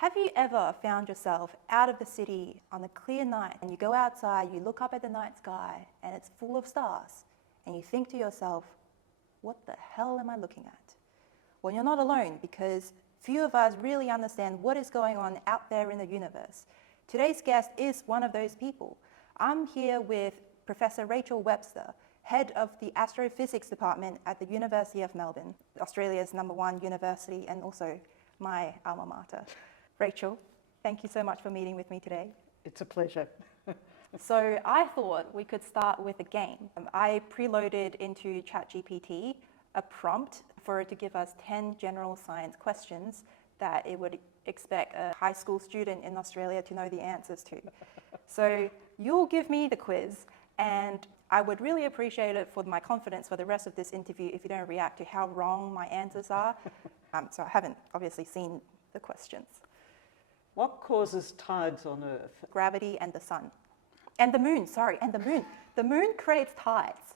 Have you ever found yourself out of the city on a clear night and you go outside, you look up at the night sky and it's full of stars and you think to yourself, what the hell am I looking at? Well, you're not alone because few of us really understand what is going on out there in the universe. Today's guest is one of those people. I'm here with Professor Rachel Webster, Head of the Astrophysics Department at the University of Melbourne, Australia's #1 university and also my alma mater. Rachel, thank you so much for meeting with me today. It's a pleasure. So I thought we could start with a game. I preloaded into ChatGPT a prompt for it to give us 10 general science questions that it would expect a high school student in Australia to know the answers to. So you'll give me the quiz, and I would really appreciate it for my confidence for the rest of this interview if you don't react to how wrong my answers are. So I haven't obviously seen the questions. What causes tides on Earth? Gravity and the sun. And the moon, sorry, and the moon. The moon creates tides.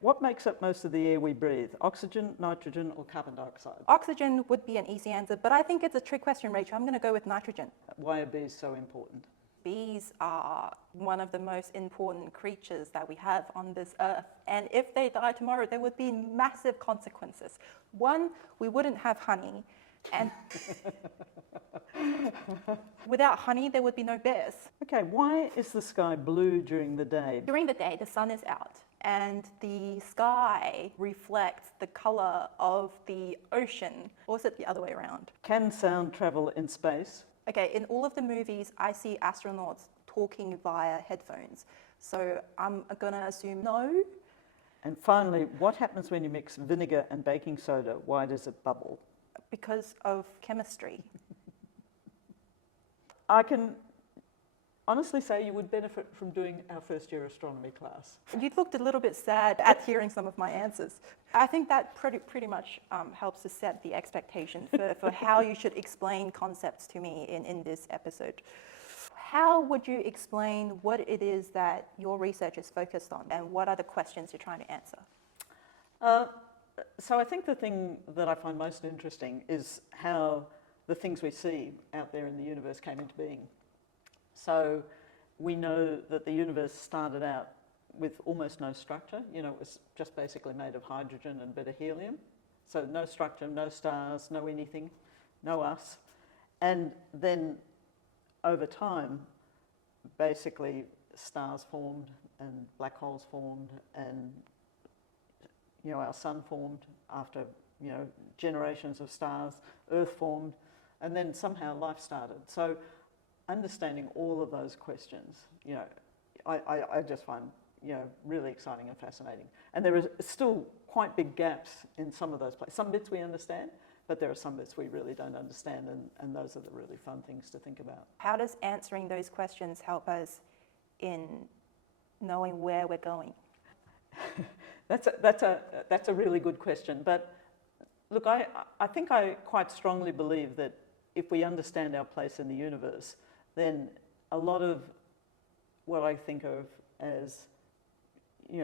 What makes up most of the air we breathe? Oxygen, nitrogen, or carbon dioxide? Oxygen would be an easy answer, but I think it's a trick question, Rachel. I'm going to go with nitrogen. Why are bees so important? Bees are one of the most important creatures that we have on this earth. And if they die tomorrow, there would be massive consequences. One, we wouldn't have honey. And without honey, there would be no bears. Okay, why is the sky blue during the day? During the day, the sun is out and the sky reflects the color of the ocean. Or is it the other way around? Can sound travel in space? Okay, in all of the movies, I see astronauts talking via headphones. So I'm going to assume no. And finally, what happens when you mix vinegar and baking soda? Why does it bubble? Because of chemistry. I can honestly say you would benefit from doing our first year astronomy class. You looked a little bit sad at hearing some of my answers. I think that pretty much helps to set the expectation for how you should explain concepts to me in this episode. How would you explain what it is that your research is focused on and what are the questions you're trying to answer? So I think the thing that I find most interesting is how the things we see out there in the universe came into being. So we know that the universe started out with almost no structure. You know, it was just basically made of hydrogen and a bit of helium. So no structure, no stars, no anything, no us. And then over time, basically stars formed and black holes formed and our sun formed after, generations of stars, Earth formed, and then somehow life started. So understanding all of those questions, I just find, really exciting and fascinating. And there are still quite big gaps in some of those places. Some bits we understand, but there are some bits we really don't understand, and those are the really fun things to think about. How does answering those questions help us in knowing where we're going? That's a really good question. But look, I think I quite strongly believe that if we understand our place in the universe, then a lot of what I think of as,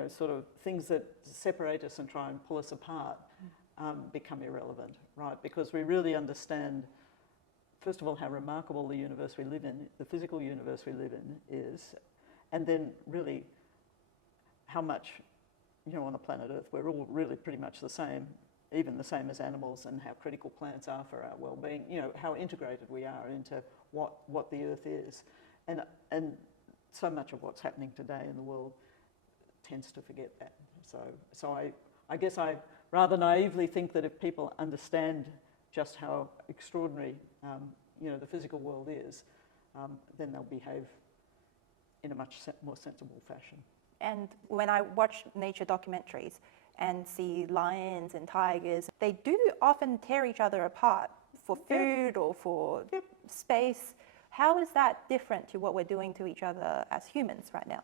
sort of things that separate us and try and pull us apart become irrelevant, right? Because we really understand, first of all, how remarkable the universe we live in, the physical universe we live in is, and then really how much, on the planet Earth, we're all really pretty much the same, even the same as animals, and how critical plants are for our well-being, how integrated we are into what the Earth is. And so much of what's happening today in the world tends to forget that. So I guess I rather naively think that if people understand just how extraordinary, the physical world is, then they'll behave in a much more sensible fashion. And when I watch nature documentaries and see lions and tigers, they do often tear each other apart for food or for space. How is that different to what we're doing to each other as humans right now?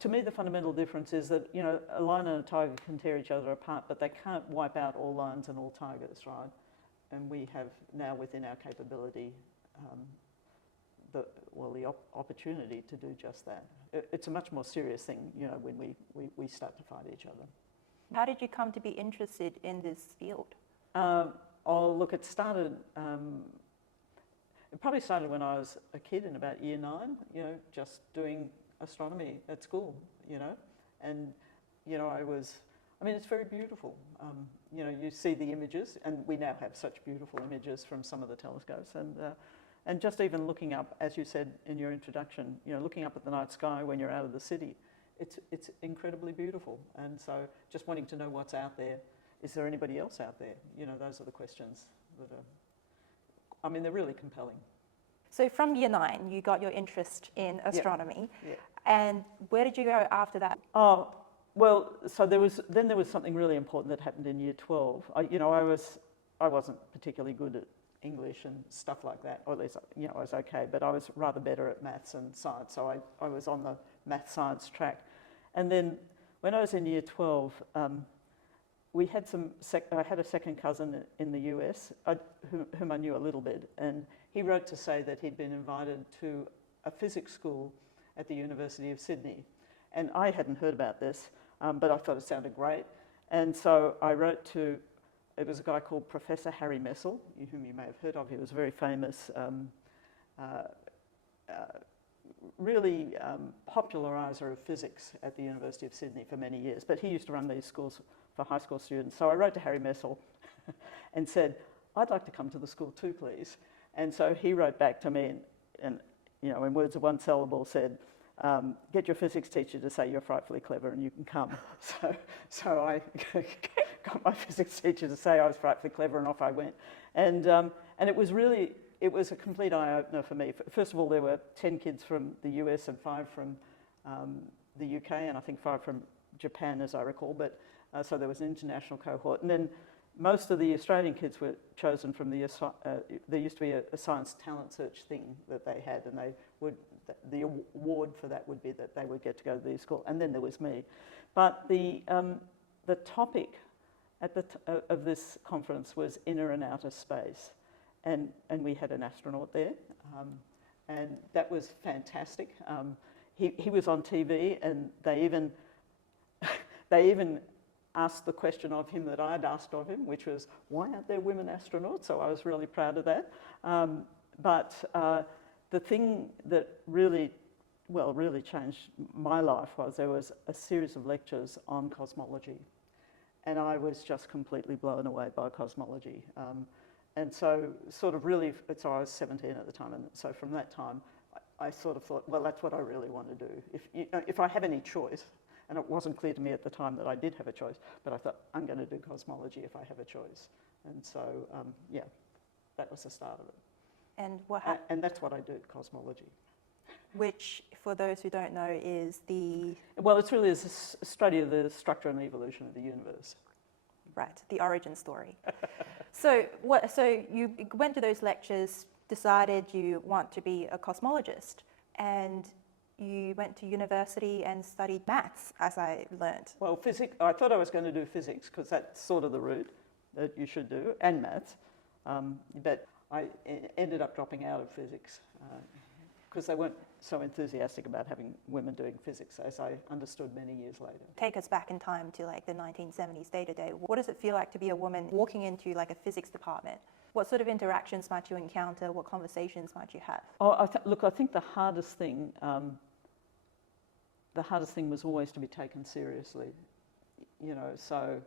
To me, the fundamental difference is that, a lion and a tiger can tear each other apart, but they can't wipe out all lions and all tigers, right? And we have now within our capability the opportunity to do just that. It's a much more serious thing, when we start to fight each other. How did you come to be interested in this field? Oh, look, it started. It probably started when I was a kid in about year 9. You know, just doing astronomy at school. You know, and you know, I mean, it's very beautiful. You know, you see the images, and we now have such beautiful images from some of the telescopes, and just even looking up, as you said in your introduction, you know, looking up at the night sky when you're out of the city, it's incredibly beautiful. And so, just wanting to know what's out there. Is there anybody else out there? You know, those are the questions that are. I mean, they're really compelling. So from year 9, you got your interest in astronomy. Yeah. And where did you go after that? Oh, well, so there was something really important that happened in year 12. I wasn't particularly good at English and stuff like that, or at least, you know, I was okay, but I was rather better at maths and science, so I was on the math science track. And then when I was in year 12, we had I had a second cousin in the US, whom I knew a little bit, and he wrote to say that he'd been invited to a physics school at the University of Sydney. And I hadn't heard about this, but I thought it sounded great. And so I wrote to, it was a guy called Professor Harry Messel, whom you may have heard of. He was a very famous, really populariser of physics at the University of Sydney for many years. But he used to run these schools for high school students. So I wrote to Harry Messel and said, I'd like to come to the school too, please. And so he wrote back to me and you know, in words of one syllable said, get your physics teacher to say you're frightfully clever and you can come. So I got my physics teacher to say I was frightfully clever, and off I went. And it was a complete eye-opener for me. First of all, there were 10 kids from the US and 5 from the UK, and I think 5 from Japan, as I recall. But so there was an international cohort. And then most of the Australian kids were chosen from there used to be a science talent search thing that they had, and the award for that would be that they would get to go to the school. And then there was me. But the topic of this conference was inner and outer space. And we had an astronaut there, and that was fantastic. He was on TV, and they even asked the question of him that I'd asked of him, which was, why aren't there women astronauts? So I was really proud of that. But the thing that really changed my life was there was a series of lectures on cosmology, and I was just completely blown away by cosmology. And so sort of really, so I was 17 at the time, and so from that time, I sort of thought, well, that's what I really want to do. If I have any choice, and it wasn't clear to me at the time that I did have a choice, but I thought, I'm going to do cosmology if I have a choice. And so, yeah, that was the start of it. And and that's what I do, cosmology. Which, for those who don't know, is the... Well, it's really a study of the structure and evolution of the universe. Right, the origin story. So you went to those lectures, decided you want to be a cosmologist, and you went to university and studied maths, as I learnt. Well, physics, I thought I was going to do physics because that's sort of the route that you should do, and maths. But I ended up dropping out of physics because they weren't so enthusiastic about having women doing physics, as I understood many years later. Take us back in time to like the 1970s, day to day. What does it feel like to be a woman walking into like a physics department? What sort of interactions might you encounter? What conversations might you have? Oh, look, I think the hardest thing was always to be taken seriously, you know. So,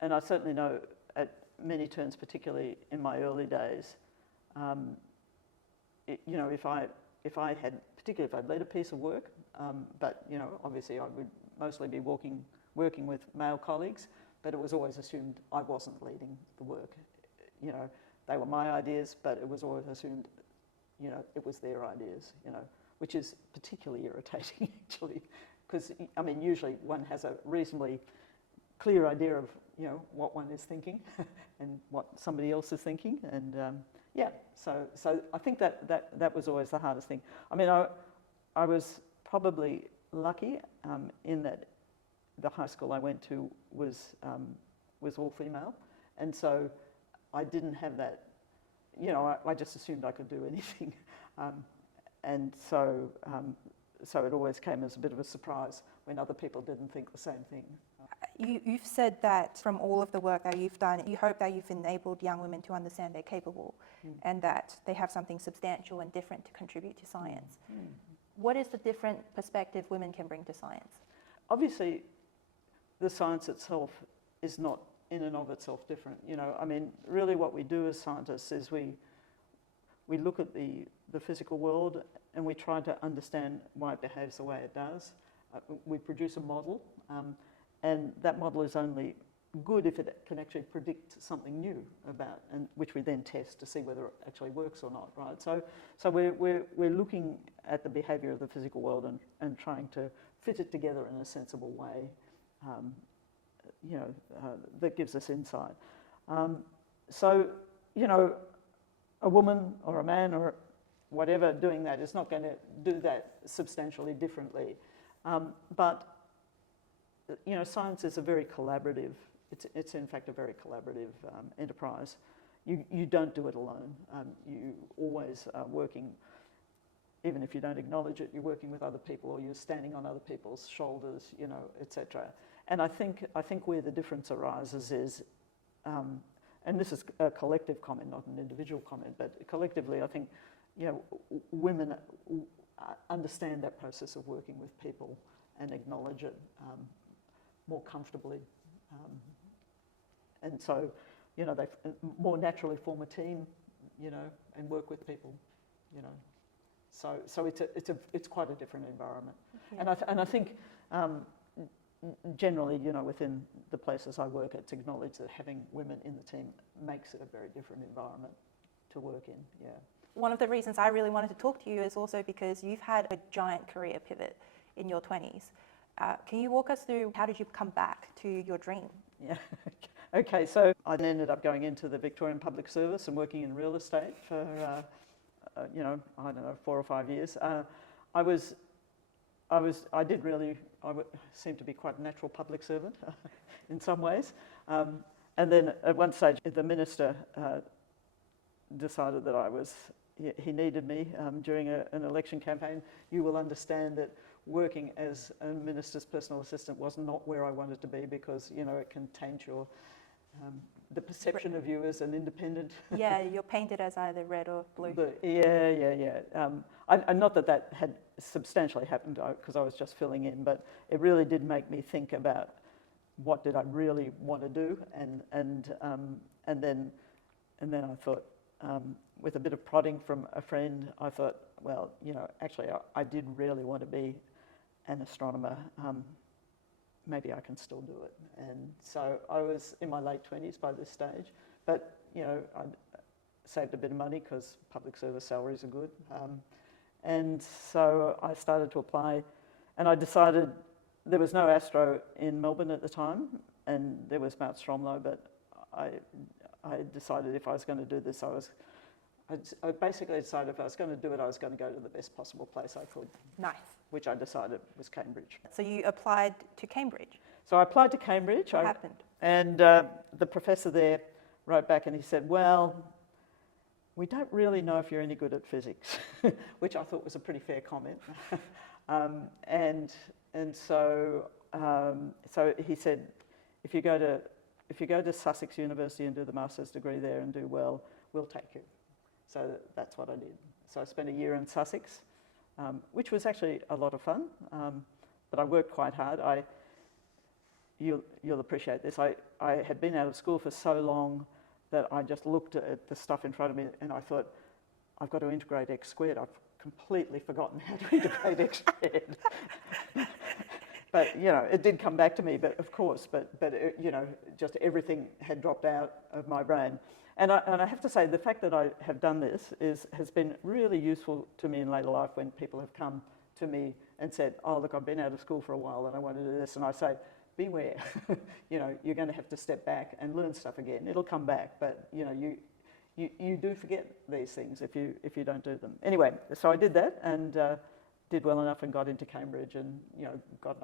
and I certainly know at many turns, particularly in my early days, you know, if I had, particularly if I'd led a piece of work, but you know, obviously I would mostly be working with male colleagues, but it was always assumed I wasn't leading the work. You know, they were my ideas, but it was always assumed, you know, it was their ideas, you know, which is particularly irritating actually, because I mean, usually one has a reasonably clear idea of, you know, what one is thinking and what somebody else is thinking, and yeah, so I think that was always the hardest thing. I mean, I was probably lucky in that the high school I went to was all female, and so I didn't have that, you know, I just assumed I could do anything, and so it always came as a bit of a surprise when other people didn't think the same thing. You've said that from all of the work that you've done, you hope that you've enabled young women to understand they're capable and that they have something substantial and different to contribute to science. What is the different perspective women can bring to science? Obviously, the science itself is not in and of itself different. You know, I mean, really what we do as scientists is we look at the physical world and we try to understand why it behaves the way it does. We produce a model, and that model is only good if it can actually predict something new about, and which we then test to see whether it actually works or not, right? So we're looking at the behaviour of the physical world and trying to fit it together in a sensible way, that gives us insight. So, you know, a woman or a man or whatever doing that is not going to do that substantially differently. But, you know, science is a very collaborative, it's in fact a very collaborative enterprise. You don't do it alone. You always are working, even if you don't acknowledge it, you're working with other people or you're standing on other people's shoulders, you know, etc. And I think where the difference arises is, and this is a collective comment, not an individual comment, but collectively I think, you know, women understand that process of working with people and acknowledge it more comfortably. And so, you know, they more naturally form a team, you know, and work with people, you know. So it's quite a different environment. Yeah. And I think generally, you know, within the places I work, it's acknowledged that having women in the team makes it a very different environment to work in, yeah. One of the reasons I really wanted to talk to you is also because you've had a giant career pivot in your 20s. Can you walk us through how did you come back to your dream? Yeah. Okay, so I then ended up going into the Victorian Public Service and working in real estate for, you know, I don't know, 4 or 5 years. I seemed to be quite a natural public servant in some ways. And then at one stage, the minister decided that he needed me during an election campaign. You will understand that working as a minister's personal assistant was not where I wanted to be because, you know, it can taint your the perception of you as an independent. Yeah, you're painted as either red or blue. Yeah. Not that had substantially happened because I was just filling in, but it really did make me think about what did I really want to do, and then I thought, with a bit of prodding from a friend, I thought, well, you know, actually I did really want to be an astronomer. Maybe I can still do it. And so I was in my late 20s by this stage, but, you know, I saved a bit of money because public service salaries are good. And so I started to apply, and I decided there was no astro in Melbourne at the time, and there was Mount Stromlo, but I decided if I was going to do this, I basically decided if I was going to do it, I was going to go to the best possible place I could. Nice. Which I decided was Cambridge. So you applied to Cambridge? So I applied to Cambridge. What happened? And the professor there wrote back and he said, well, we don't really know if you're any good at physics, which I thought was a pretty fair comment. So he said, if you go to Sussex University and do the master's degree there and do well, we'll take you. So that's what I did. So I spent a year in Sussex, which was actually a lot of fun, but I worked quite hard. You'll appreciate this. I had been out of school for so long that I just looked at the stuff in front of me and I thought, I've got to integrate x squared. I've completely forgotten how to integrate x squared. But, you know, it did come back to me, but of course, but it, you know, just everything had dropped out of my brain. And I have to say, the fact that I have done this has been really useful to me in later life when people have come to me and said, oh, look, I've been out of school for a while and I want to do this. And I say, beware, you know, you're going to have to step back and learn stuff again. It'll come back, but, you know, you do forget these things if you don't do them. Anyway, so I did that and did well enough and got into Cambridge and, you know, got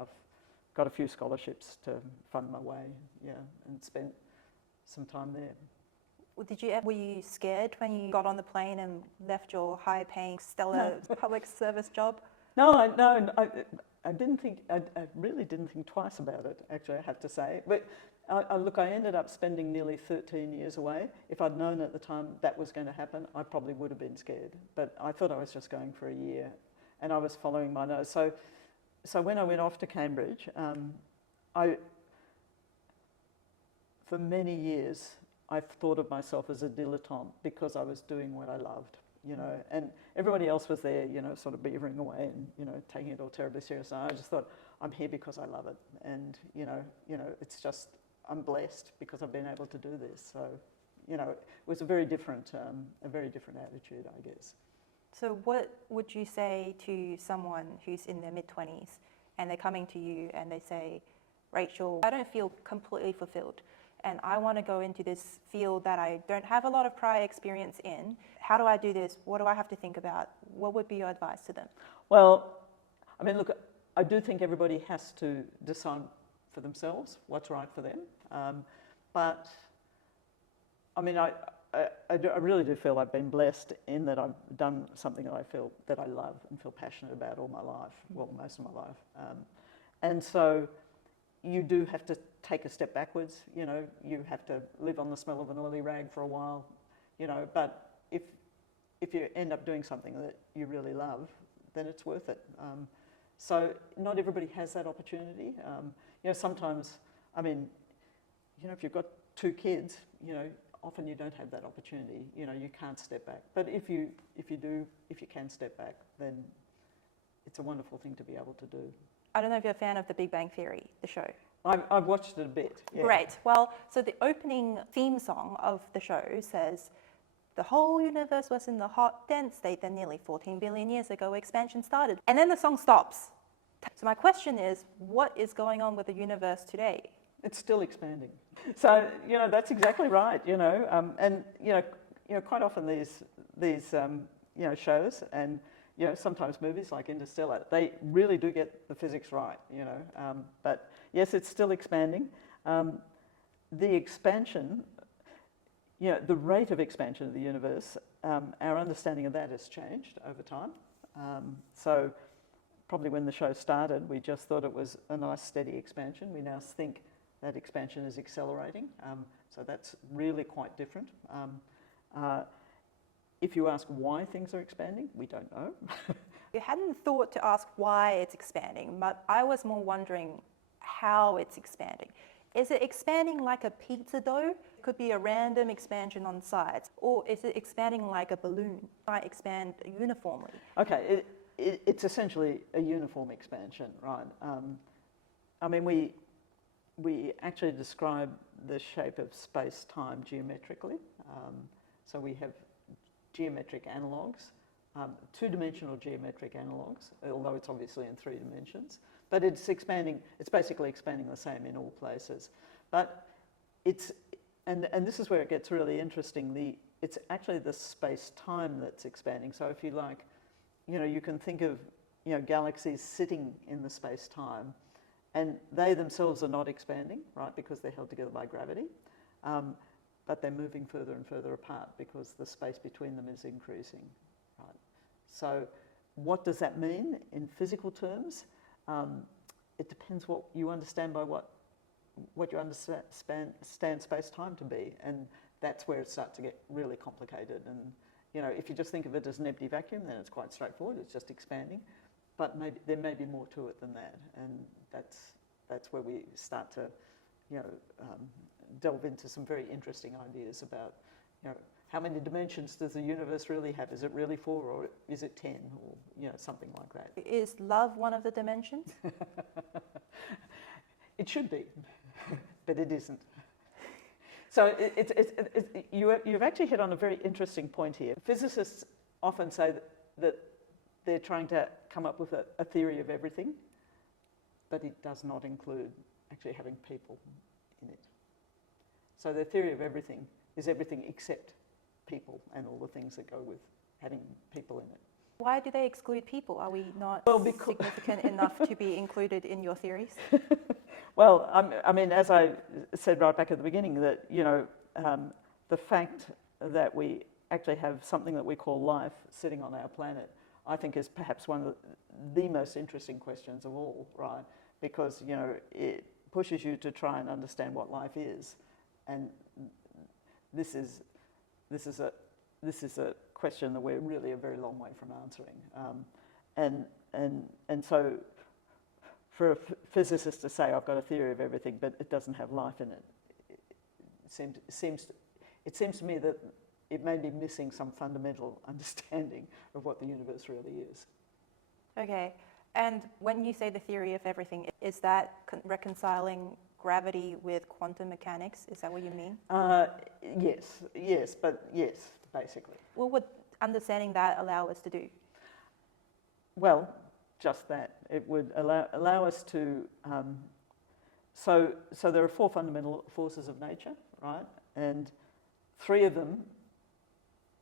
a few scholarships to fund my way, yeah, and spent some time there. Were you scared when you got on the plane and left your high-paying, stellar public service job? No, I really didn't think twice about it, actually, I have to say. But look, I ended up spending nearly 13 years away. If I'd known at the time that was going to happen, I probably would have been scared. But I thought I was just going for a year, and I was following my nose. So when I went off to Cambridge, for many years, I've thought of myself as a dilettante because I was doing what I loved, you know, and everybody else was there, you know, sort of beavering away and, you know, taking it all terribly seriously. I just thought, I'm here because I love it, and you know, it's just, I'm blessed because I've been able to do this. So, you know, it was a very different attitude, I guess. So what would you say to someone who's in their mid-20s and they're coming to you and they say, Rachel, I don't feel completely fulfilled and I want to go into this field that I don't have a lot of prior experience in. How do I do this? What do I have to think about? What would be your advice to them? Well, I mean, look, I do think everybody has to decide for themselves what's right for them. But, I mean, I really do feel I've been blessed in that I've done something that I feel that I love and feel passionate about all my life, well, most of my life. And so you do have to take a step backwards, you know, you have to live on the smell of an oily rag for a while, you know, but if you end up doing something that you really love, then it's worth it. So not everybody has that opportunity. You know, sometimes, I mean, you know, if you've got 2 kids, you know, often you don't have that opportunity. You know, you can't step back. But if you can step back, then it's a wonderful thing to be able to do. I don't know if you're a fan of The Big Bang Theory, the show. I've watched it a bit. Yeah. Great. Well, so the opening theme song of the show says, the whole universe was in the hot, dense state that nearly 14 billion years ago expansion started. And then the song stops. So my question is, what is going on with the universe today? It's still expanding. So, you know, that's exactly right, you know. And, you know, quite often these you know, shows and, you know, sometimes movies like Interstellar, they really do get the physics right, you know. But yes, it's still expanding. The expansion, you know, the rate of expansion of the universe, our understanding of that has changed over time. So probably when the show started, we just thought it was a nice steady expansion. We now think that expansion is accelerating. So that's really quite different. If you ask why things are expanding, we don't know. You hadn't thought to ask why it's expanding, but I was more wondering how it's expanding. Is it expanding like a pizza dough? It could be a random expansion on sides. Or is it expanding like a balloon? Might expand uniformly. Okay, it's essentially a uniform expansion, right? I mean, we actually describe the shape of space-time geometrically. So we have geometric analogues, 2-dimensional geometric analogues, although it's obviously in 3 dimensions. But it's expanding, it's basically expanding the same in all places. But it's, and this is where it gets really interesting, it's actually the space-time that's expanding. So if you like, you know, you can think of, you know, galaxies sitting in the space-time, and they themselves are not expanding, right, because they're held together by gravity. But they're moving further and further apart because the space between them is increasing, right? So what does that mean in physical terms? It depends what you understand by what you understand space-time to be, and that's where it starts to get really complicated. And you know, if you just think of it as an empty vacuum, then it's quite straightforward. It's just expanding, but maybe there may be more to it than that, and that's where we start to, you know, delve into some very interesting ideas about, you know, how many dimensions does the universe really have? Is it really 4 or is it 10 or, you know, something like that? Is love one of the dimensions? It should be, but it isn't. So you've actually hit on a very interesting point here. Physicists often say that they're trying to come up with a theory of everything, but it does not include actually having people in it. So their theory of everything is everything except people and all the things that go with having people in it. Why do they exclude people? Are we not significant enough to be included in your theories? Well, I mean, as I said right back at the beginning, that, you know, the fact that we actually have something that we call life sitting on our planet, I think is perhaps one of the most interesting questions of all, right? Because, you know, it pushes you to try and understand what life is, and this is a question that we're really a very long way from answering. And so, for a physicist to say, "I've got a theory of everything, but it doesn't have life in it," it seems to me that it may be missing some fundamental understanding of what the universe really is. Okay, and when you say the theory of everything, is that reconciling gravity with quantum mechanics? Is that what you mean? Yes, basically. What would understanding that allow us to do? Well, just that. It would allow us to... So there are 4 fundamental forces of nature, right? And 3 of them,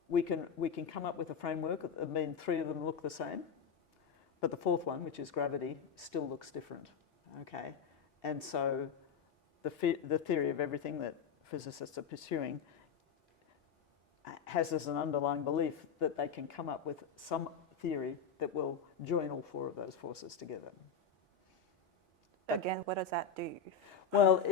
we can come up with a framework. I mean, 3 of them look the same. But the 4th one, which is gravity, still looks different, okay? And so the theory of everything that physicists are pursuing has as an underlying belief that they can come up with some theory that will join all 4 of those forces together. Again, what does that do? Well,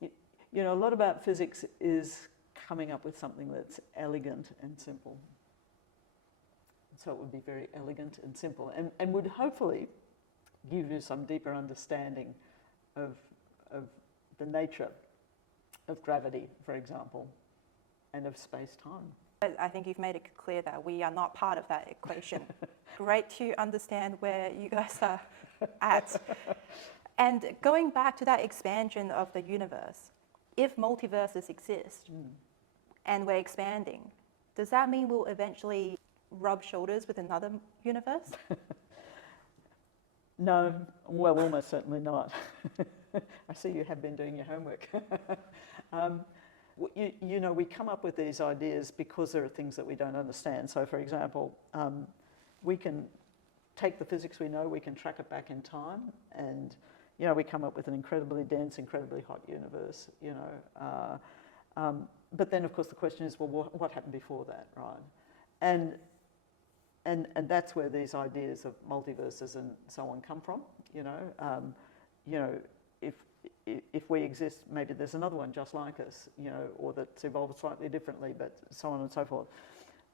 you know, a lot about physics is coming up with something that's elegant and simple. So it would be very elegant and simple, and would hopefully give you some deeper understanding of the nature of gravity, for example, and of space-time. I think you've made it clear that we are not part of that equation. Great to understand where you guys are at. And going back to that expansion of the universe, if multiverses exist and we're expanding, does that mean we'll eventually rub shoulders with another universe? No, well, almost certainly not. I see you have been doing your homework. You know, we come up with these ideas because there are things that we don't understand. So, for example, we can take the physics we know, we can track it back in time, and, you know, we come up with an incredibly dense, incredibly hot universe, you know. But then, of course, the question is, well, what happened before that, right? And that's where these ideas of multiverses and so on come from, you know. You know, if we exist, maybe there's another one just like us, you know, or that's evolved slightly differently, but so on and so forth.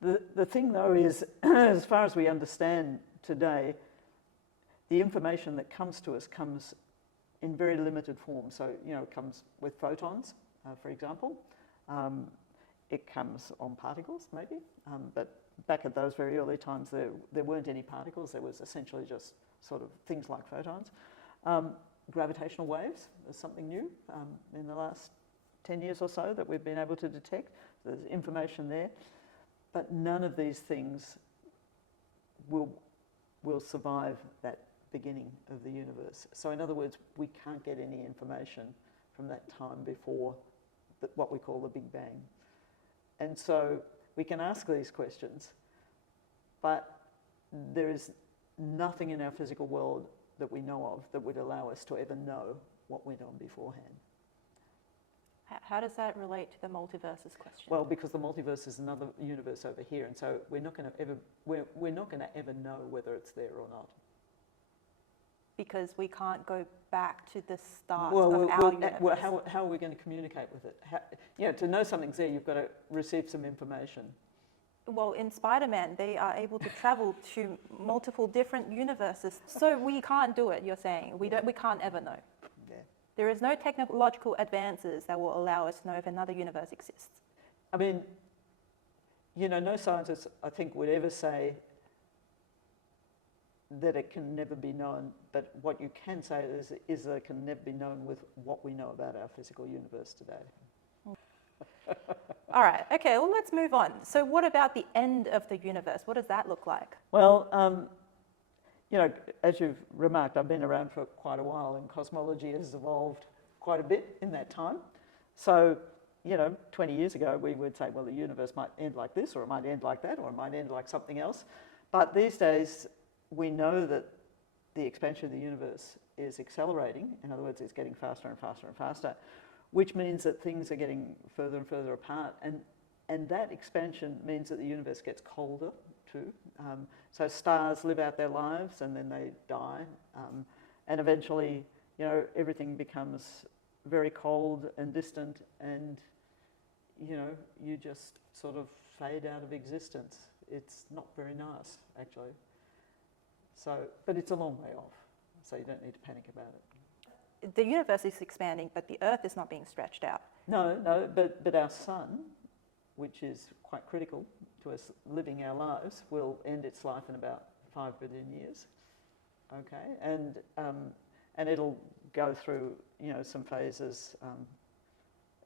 The thing, though, is, as far as we understand today, the information that comes to us comes in very limited form. So, you know, it comes with photons, for example. It comes on particles, maybe, but back at those very early times, there weren't any particles. There was essentially just sort of things like photons. Gravitational waves is something new in the last 10 years or so that we've been able to detect. There's information there. But none of these things will survive that beginning of the universe. So in other words, we can't get any information from that time before what we call the Big Bang. And so we can ask these questions, but there is nothing in our physical world that we know of that would allow us to ever know what went on beforehand. How does that relate to the multiverses question? Well, because the multiverse is another universe over here, and so we're not going to ever know whether it's there or not. Because we can't go back to the start of our universe. Well, how are we going to communicate with it? You know, to know something's there, you've got to receive some information. Well, in Spider-Man, they are able to travel to multiple different universes. So we can't do it, you're saying. We can't ever know. Yeah. There is no technological advances that will allow us to know if another universe exists. I mean, you know, no scientist, I think, would ever say that it can never be known, but what you can say is that it can never be known with what we know about our physical universe today. All right, okay, well, let's move on. So what about the end of the universe? What does that look like? Well, you know, as you've remarked, I've been around for quite a while, and cosmology has evolved quite a bit in that time. So, you know, 20 years ago, we would say, well, the universe might end like this, or it might end like that, or it might end like something else. But these days, we know that the expansion of the universe is accelerating. In other words, it's getting faster and faster and faster, which means that things are getting further and further apart. And and that expansion means that the universe gets colder too. So stars live out their lives and then they die, and eventually, everything becomes very cold and distant, and you just sort of fade out of existence. It's not very nice, actually. So, but it's a long way off, so you don't need to panic about it. The universe is expanding, but the Earth is not being stretched out. No, but our sun, which is quite critical to us living our lives, will end its life in about 5 billion years. Okay, and it'll go through some phases.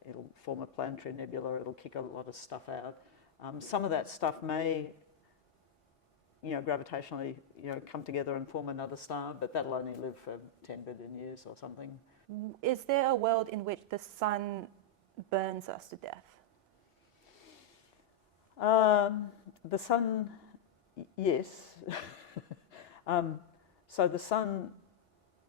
It'll form a planetary nebula. It'll kick a lot of stuff out. Some of that stuff may, gravitationally, come together and form another star, but that'll only live for 10 billion years or something. Is there a world in which the sun burns us to death? The sun, yes. So the sun,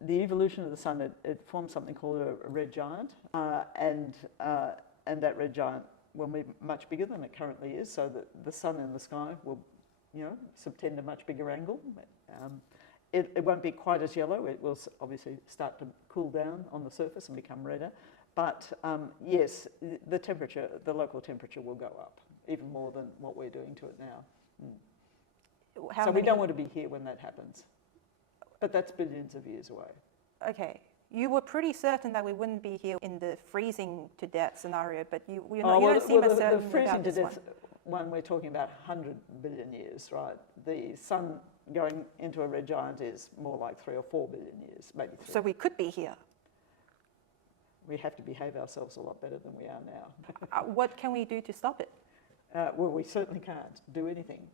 the evolution of the sun, it forms something called a red giant, and that red giant will be much bigger than it currently is. So that the sun in the sky will, subtend a much bigger angle. It won't be quite as yellow. It will obviously start to cool down on the surface and become redder. But yes, the temperature, the local temperature, will go up even more than what we're doing to it now. So we don't want to be here when that happens. But that's billions of years away. Okay. You were pretty certain that we wouldn't be here in the freezing to death scenario, but you don't seem as certain the freezing about to this death one, we're talking about 100 billion years, right? The sun going into a red giant is more like 3 or 4 billion years, maybe 3. So we could be here. We have to behave ourselves a lot better than we are now. What can we do to stop it? Well, we certainly can't do anything.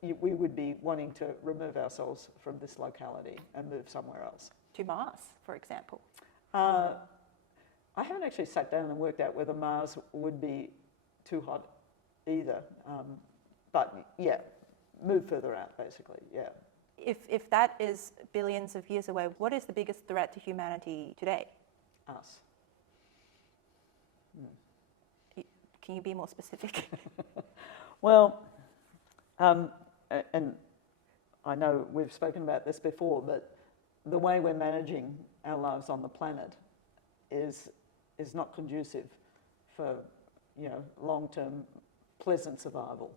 We would be wanting to remove ourselves from this locality and move somewhere else. To Mars, for example. I haven't actually sat down and worked out whether Mars would be too hot either. But yeah, move further out, basically, yeah. If that is billions of years away, what is the biggest threat to humanity today? Us. Can you be more specific? Well, and I know we've spoken about this before, but the way we're managing our lives on the planet is not conducive for long-term pleasant survival.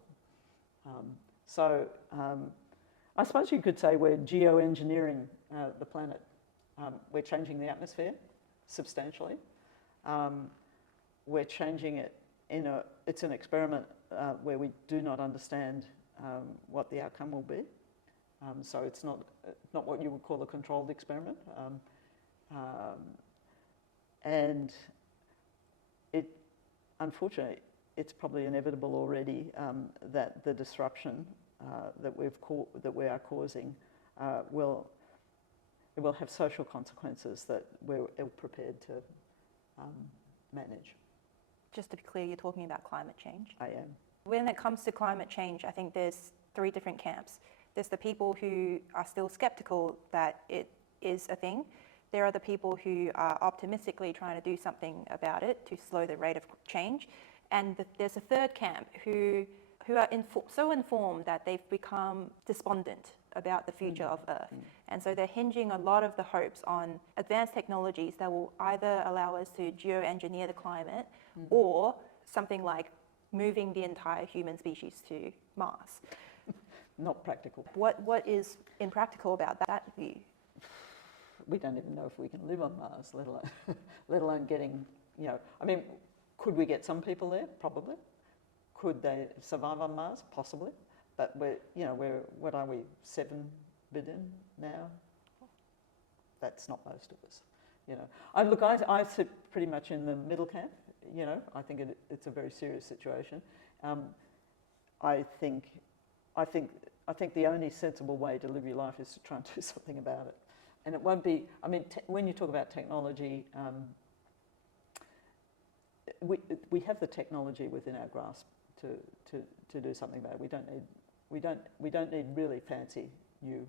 So I suppose you could say we're geoengineering the planet. We're changing the atmosphere substantially. We're changing it it's an experiment where we do not understand what the outcome will be. So it's not what you would call a controlled experiment. And unfortunately, it's probably inevitable already that the disruption that we are causing will have social consequences that we're ill-prepared to manage. Just to be clear, you're talking about climate change. I am. When it comes to climate change, I think there's 3 different camps. There's the people who are still skeptical that it is a thing. There are the people who are optimistically trying to do something about it to slow the rate of change. And there's a 3rd camp who are so informed that they've become despondent about the future of Earth. And so they're hinging a lot of the hopes on advanced technologies that will either allow us to geoengineer the climate or something like moving the entire human species to Mars. Not practical. What is impractical about that view? We don't even know if we can live on Mars, let alone getting, I mean, could we get some people there? Probably. Could they survive on Mars? Possibly. But we're what are we, 7 billion now? That's not most of us, I sit pretty much in the middle camp. I think it's a very serious situation. I think the only sensible way to live your life is to try and do something about it. And it won't be, I mean, when you talk about technology, we have the technology within our grasp to do something about it. We don't need really fancy new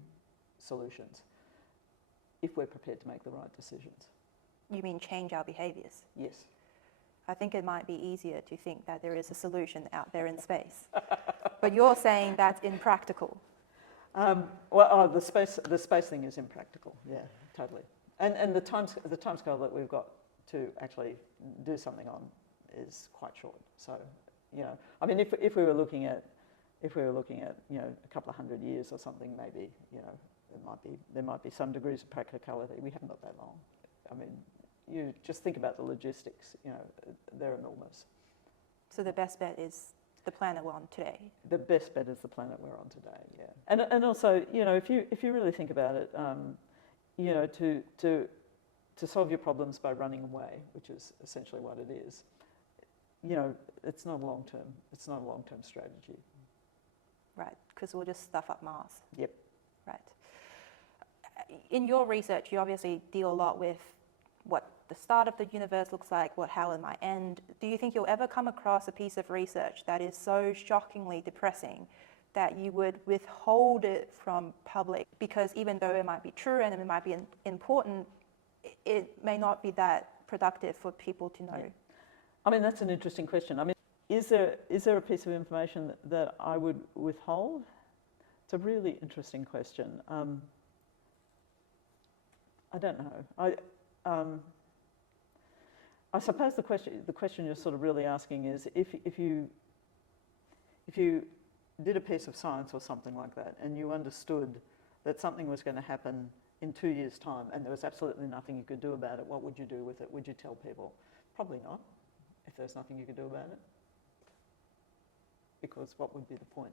solutions if we're prepared to make the right decisions. You mean change our behaviours? Yes. I think it might be easier to think that there is a solution out there in space. But you're saying that's impractical. The space thing is impractical. Yeah, totally. And the timescale that we've got to actually do something on is quite short. So, I mean, if we were looking at a couple of 100 years or something, maybe there might be some degrees of practicality. We haven't got that long. I mean, you just think about the logistics. They're enormous. So the best bet is the planet we're on today. The best bet is the planet we're on today. Yeah, and also, if you really think about it, to solve your problems by running away, which is essentially what it is, it's not a long-term strategy. Right, because we'll just stuff up Mars. Yep. Right. In your research, you obviously deal a lot with what the start of the universe looks like, how it might end. Do you think you'll ever come across a piece of research that is so shockingly depressing that you would withhold it from public? Because even though it might be true and it might be important, it may not be that productive for people to know. Yeah. I mean, that's an interesting question. I mean, is there a piece of information that I would withhold? It's a really interesting question. I don't know. I suppose the question you're sort of really asking is if you did a piece of science or something like that and you understood that something was going to happen in 2 years' time and there was absolutely nothing you could do about it, what would you do with it? Would you tell people? Probably not, if there's nothing you could do about it. Because what would be the point?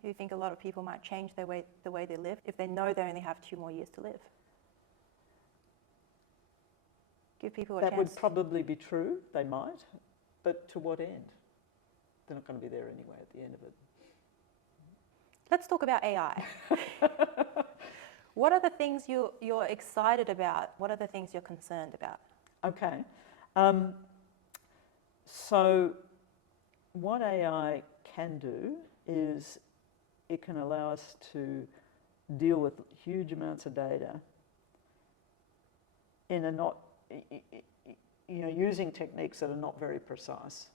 Do you think a lot of people might change the way they live if they know they only have 2 more years to live? Give people a chance. That would probably be true, they might, but to what end? They're not going to be there anyway at the end of it. Let's talk about AI. What are the things you're excited about? What are the things you're concerned about? Okay. So what AI can do is it can allow us to deal with huge amounts of data in a not, using techniques that are not very precise.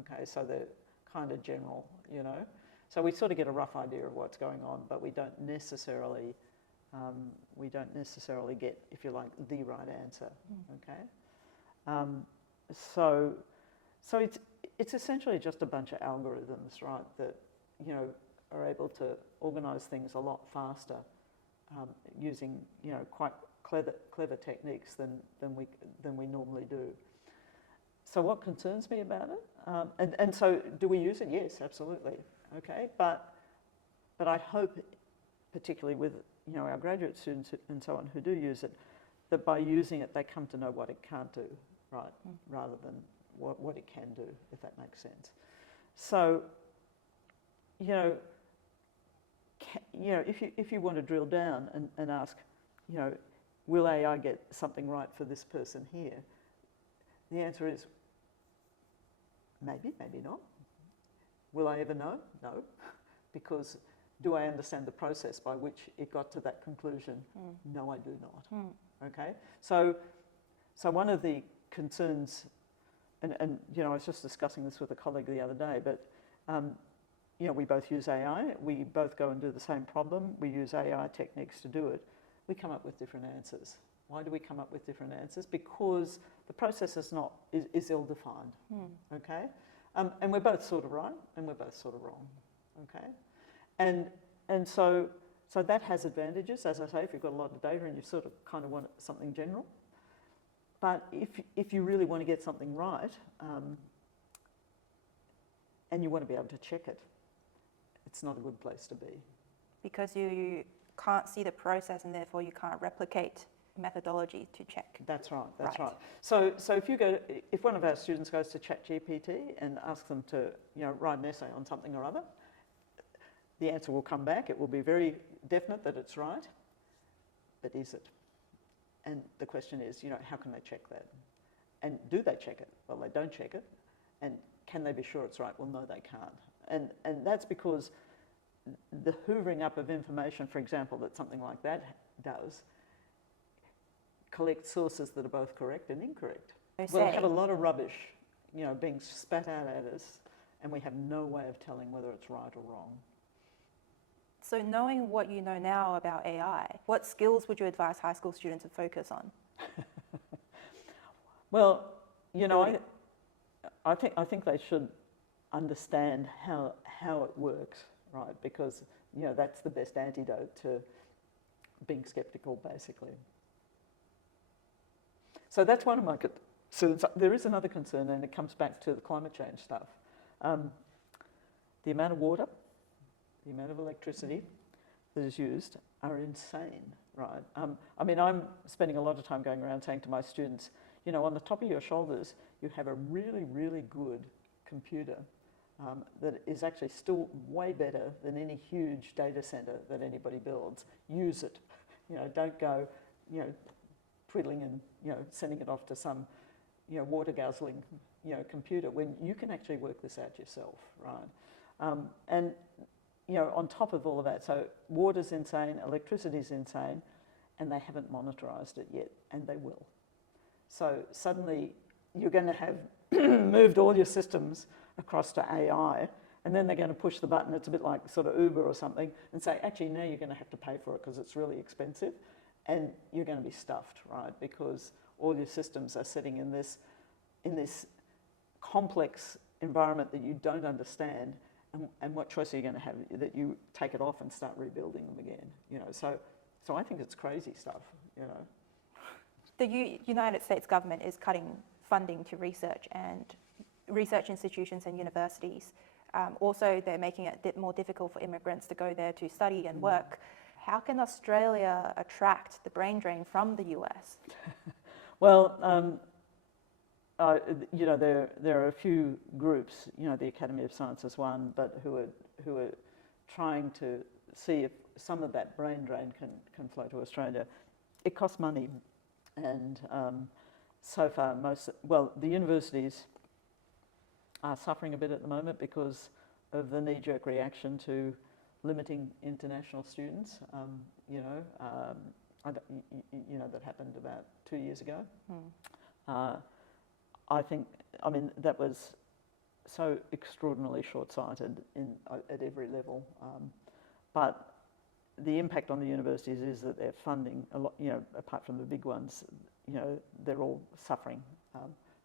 Okay, so they're kind of general, So we sort of get a rough idea of what's going on, but we don't necessarily get, if you like, the right answer. Okay. So it's essentially just a bunch of algorithms, right, that are able to organise things a lot faster using quite clever techniques than we normally do. So what concerns me about it? And so do we use it? Yes, absolutely. Okay, but I hope, particularly with our graduate students and so on who do use it, that by using it they come to know what it can't do, right, rather than what it can do, if that makes sense. So, if you want to drill down and ask, will AI get something right for this person here? The answer is maybe, maybe not. Will I ever know? No, because do I understand the process by which it got to that conclusion? No, I do not. Okay, so one of the concerns, and I was just discussing this with a colleague the other day, but we both use AI, we both go and do the same problem, we use AI techniques to do it. We come up with different answers. Why do we come up with different answers? Because the process is ill-defined. Okay, and we're both sort of right, and we're both sort of wrong. Okay, and so that has advantages, as I say, if you've got a lot of data and you sort of kind of want something general. But if you really want to get something right, and you want to be able to check it, it's not a good place to be. Because you can't see the process and therefore you can't replicate methodology to check. That's right, that's right. So if one of our students goes to ChatGPT and asks them to write an essay on something or other, the answer will come back. It will be very definite that it's right, but is it? And the question is, how can they check that? And do they check it? Well, they don't check it. And can they be sure it's right? Well, no, they can't. And that's because the hoovering up of information, for example, that something like that does, collects sources that are both correct and incorrect. No We'll say. have a lot of rubbish, being spat out at us, and we have no way of telling whether it's right or wrong. So knowing what you know now about AI, what skills would you advise high school students to focus on? Well, I think they should understand how it works, right? Because that's the best antidote to being skeptical, basically. So that's one of my concerns. There is another concern, and it comes back to the climate change stuff. The amount of water, the amount of electricity that is used are insane, right? I'm spending a lot of time going around saying to my students, on the top of your shoulders, you have a really, really good computer that is actually still way better than any huge data center that anybody builds. Use it. Don't go, twiddling and, sending it off to some, water guzzling, computer when you can actually work this out yourself, right? And on top of all of that, so water's insane, electricity's insane, and they haven't monitorised it yet, and they will. So suddenly you're going to have moved all your systems across to AI, and then they're going to push the button. It's a bit like sort of Uber or something, and say, actually, now you're going to have to pay for it because it's really expensive, and you're going to be stuffed, right? Because all your systems are sitting in this complex environment that you don't understand, and what choice are you going to have? That you take it off and start rebuilding them again, So I think it's crazy stuff, The United States government is cutting funding to research institutions and universities. Also, they're making it a bit more difficult for immigrants to go there to study and work. How can Australia attract the brain drain from the US? Well, there are a few groups, the Academy of Science is one, but who are trying to see if some of that brain drain can flow to Australia. It costs money, and so far the universities are suffering a bit at the moment because of the knee-jerk reaction to limiting international students. That happened about 2 years ago. That was so extraordinarily short-sighted at every level. But the impact on the universities is that they're funding a lot, apart from the big ones, they're all suffering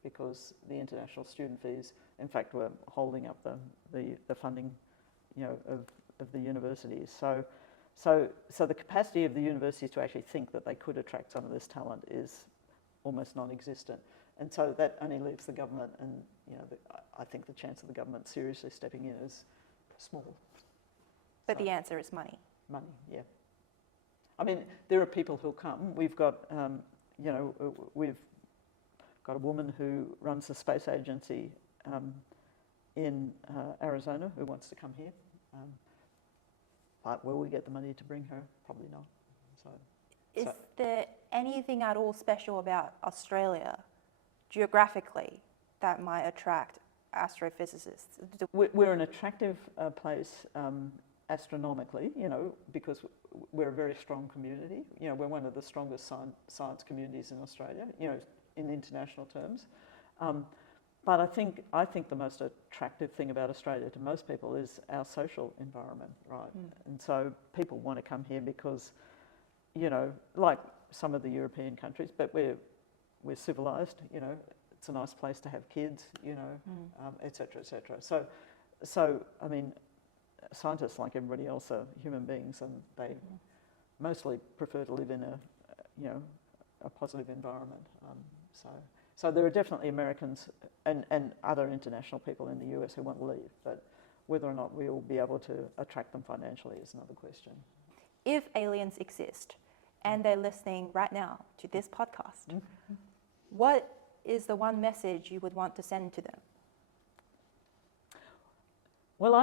because the international student fees, in fact, were holding up the funding, of the universities. So the capacity of the universities to actually think that they could attract some of this talent is almost non-existent. And so that only leaves the government, and I think the chance of the government seriously stepping in is small. But the answer is money. Money, yeah. There are people who'll come. We've got, we've got a woman who runs the space agency in Arizona who wants to come here. But will we get the money to bring her? Probably not. Is there anything at all special about Australia, geographically, that might attract astrophysicists? We're an attractive place astronomically, because we're a very strong community. We're one of the strongest science communities in Australia, in international terms. But I think the most attractive thing about Australia to most people is our social environment, right? And so people want to come here because, like some of the European countries, but we're civilized, it's a nice place to have kids, et cetera, et cetera. So scientists, like everybody else, are human beings, and they mostly prefer to live in a positive environment. So there are definitely Americans and other international people in the US who want to leave, but whether or not we will be able to attract them financially is another question. If aliens exist and they're listening right now to this podcast, what is the one message you would want to send to them? Well,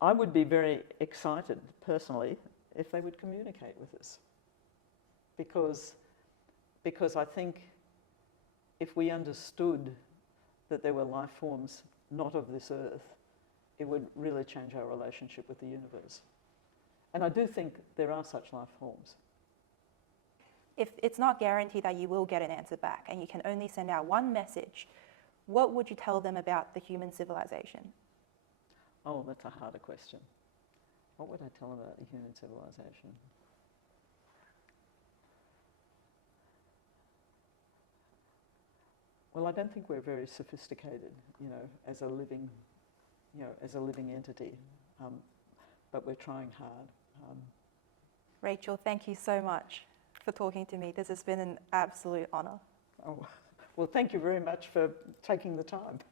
I would be very excited personally if they would communicate with us, because I think if we understood that there were life forms not of this earth, it would really change our relationship with the universe. And I do think there are such life forms. if it's not guaranteed that you will get an answer back and you can only send out one message, what would you tell them about the human civilization? Oh, that's a harder question. What would I tell them about the human civilization? Well, I don't think we're very sophisticated, as a living, as a living entity, but we're trying hard. Rachel, thank you so much for talking to me. This has been an absolute honour. Oh, well, thank you very much for taking the time.